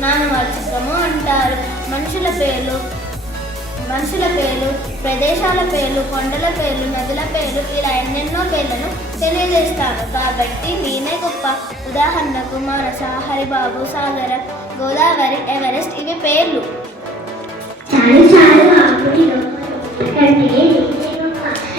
నామవాచకము అంటారు. మనుషుల పేర్లు, ప్రదేశాల పేర్లు, కొండల పేర్లు, నదుల పేర్లు, ఇలా ఎన్నెన్నో పేర్లను తెలియజేస్తారు. కాబట్టి నేనే గొప్ప. ఉదాహరణకు మానస, హరిబాబు, సాగర, గోదావరి, ఎవరెస్ట్ ఇవి పేర్లు.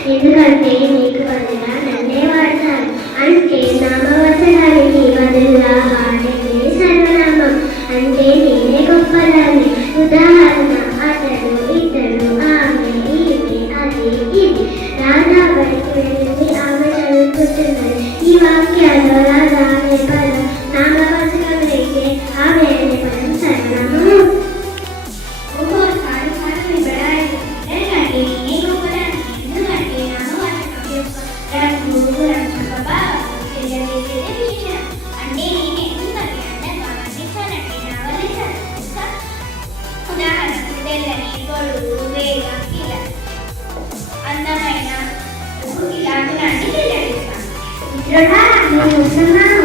ఎందుకంటే నీకు బదులుగా నన్నే వాడతాను. అంటే నామవచనానికి బదులుగా వాడేదే సర్వనామం. అంటే నేనే గొప్పదాన్ని. ఉదాహరణ అతడు, ఇతడు, ఆమె, ఈమె, అది, ఇది. రాధా బడికి వెళ్ళింది, ఆమె చదువుకుంటున్నది. ఈ వాక్యాల్లో రాధా అనే పదం నామవచనం అయితే ఆమె అనే పదం సర్వనామం. అందమైన ఇలాంటి మిత్రుడా,